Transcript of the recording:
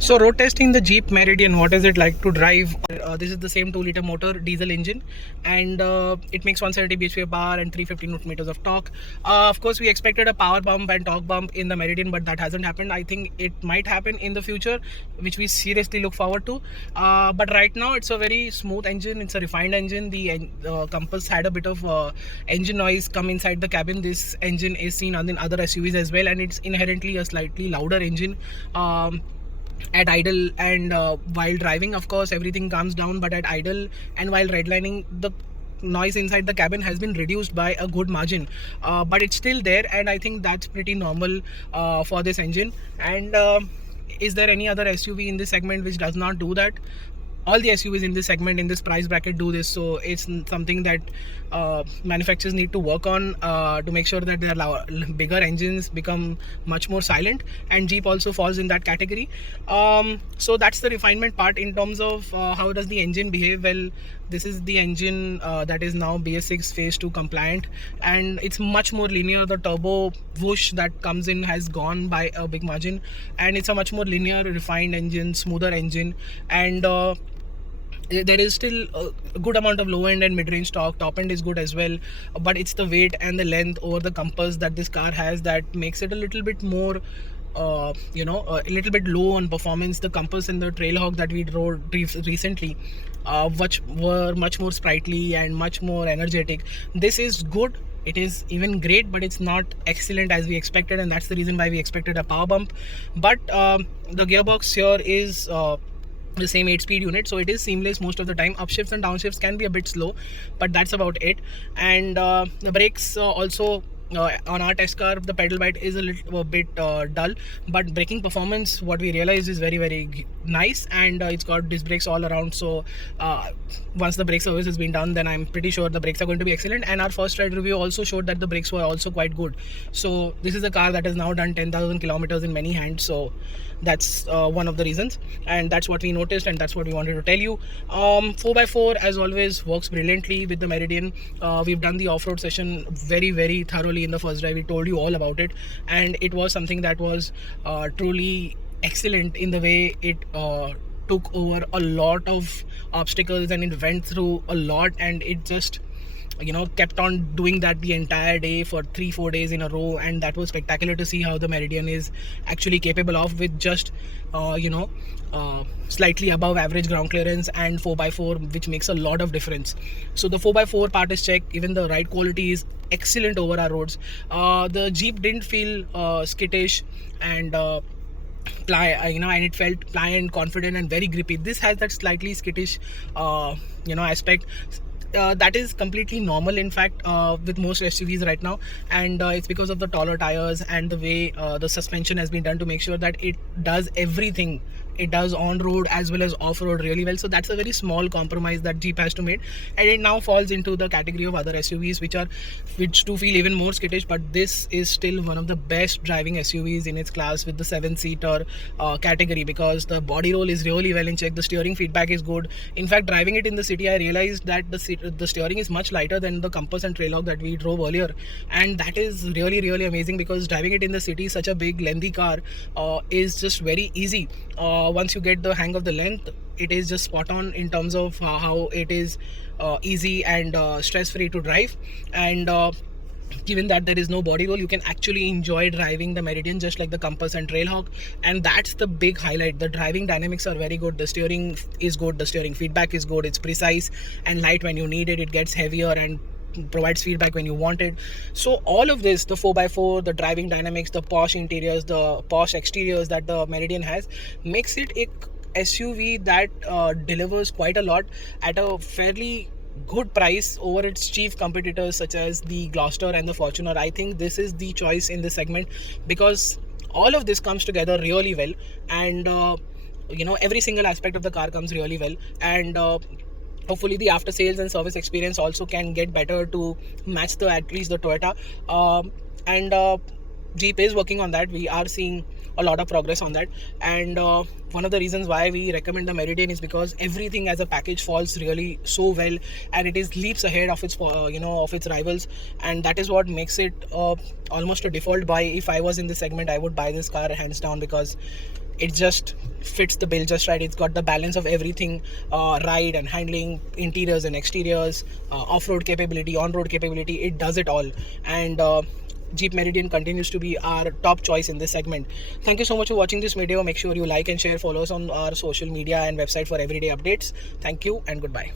So road testing the Jeep Meridian, what is it like to drive? This is the same 2-liter motor diesel engine, and it makes 170 bhp of power and 350 newton meters of torque. Of course, we expected a power bump and torque bump in the Meridian, but that hasn't happened. I think it might happen in the future, which we seriously look forward to. But right now, it's a very smooth engine. It's a refined engine. The Compass had a bit of engine noise come inside the cabin. This engine is seen on other SUVs as well, and it's inherently a slightly louder engine. At idle and while driving, of course, everything calms down, but at idle and while redlining, the noise inside the cabin has been reduced by a good margin, but it's still there, and I think that's pretty normal for this engine. And is there any other SUV in this segment which does not do that? All the SUVs in this segment, in this price bracket, do this. So it's something that manufacturers need to work on to make sure that their bigger engines become much more silent, and Jeep also falls in that category. So that's the refinement part in terms of how does the engine behave. Well, this is the engine that is now BS6 phase 2 compliant, and it's much more linear. The turbo whoosh that comes in has gone by a big margin, and it's a much more linear, refined engine, smoother engine. And there is still a good amount of low end and mid range torque. Top end is good as well, but it's the weight and the length over the Compass that this car has that makes it a little bit more a little bit low on performance. The Compass and the Trailhawk that we rode recently which were much more sprightly and much more energetic. This is good. It is even great, but it's not excellent as we expected, and that's the reason why we expected a power bump. But the gearbox here is the same 8-speed unit, so it is seamless most of the time. Upshifts and downshifts can be a bit slow, but that's about it. And the brakes also, on our test car, the pedal bite is a little bit dull, but braking performance, what we realized, is very, very nice. And it's got disc brakes all around, so once the brake service has been done, then I'm pretty sure the brakes are going to be excellent. And our first ride review also showed that the brakes were also quite good. So this is a car that has now done 10,000 kilometers in many hands, so that's one of the reasons, and that's what we noticed, and that's what we wanted to tell you. 4x4, as always, works brilliantly with the Meridian. We've done the off-road session very, very thoroughly in the first drive. We told you all about it, and it was something that was truly excellent in the way it took over a lot of obstacles, and it went through a lot, and it just kept on doing that the entire day for 3-4 days in a row. And that was spectacular to see how the Meridian is actually capable of, with just slightly above average ground clearance and 4x4, which makes a lot of difference. So the 4x4 part is checked. Even the ride quality is excellent over our roads. The Jeep didn't feel skittish and and it felt pliant, confident, and very grippy. This has that slightly skittish aspect. That is completely normal, in fact, with most SUVs right now, and it's because of the taller tires and the way the suspension has been done to make sure that it does everything it does on road as well as off road really well. So that's a very small compromise that Jeep has to make, and it now falls into the category of other SUVs which do feel even more skittish. But this is still one of the best driving SUVs in its class with the 7-seater category, because the body roll is really well in check. The steering feedback is good. In fact, driving it in the city, I realized that the steering is much lighter than the Compass and Trailhawk that we drove earlier, and that is really, really amazing, because driving it in the city, such a big lengthy car, is just very easy. Once you get the hang of the length, it is just spot on in terms of how it is easy and stress-free to drive. And given that there is no body roll, you can actually enjoy driving the Meridian just like the Compass and Trailhawk, and that's the big highlight. The driving dynamics are very good. The steering is good. The steering feedback is good. It's precise and light when you need it. It gets heavier and provides feedback when you want it. So all of this, the 4x4, the driving dynamics, the posh interiors, the posh exteriors that the Meridian has, makes it a SUV that delivers quite a lot at a fairly good price over its chief competitors such as the Gloucester and the Fortuner. I think this is the choice in this segment, because all of this comes together really well, and every single aspect of the car comes really well. And hopefully the after sales and service experience also can get better to match at least the Toyota, and Jeep is working on that. We are seeing a lot of progress on that, and one of the reasons why we recommend the Meridian is because everything as a package falls really so well, and it is leaps ahead of its of its rivals, and that is what makes it almost a default buy. If I was in this segment, I would buy this car hands down, because It just fits the bill just right. It's got the balance of everything, ride and handling, interiors and exteriors, off-road capability, on-road capability. It does it all. And Jeep Meridian continues to be our top choice in this segment. Thank you so much for watching this video. Make sure you like and share, follow us on our social media and website for everyday updates. Thank you and goodbye.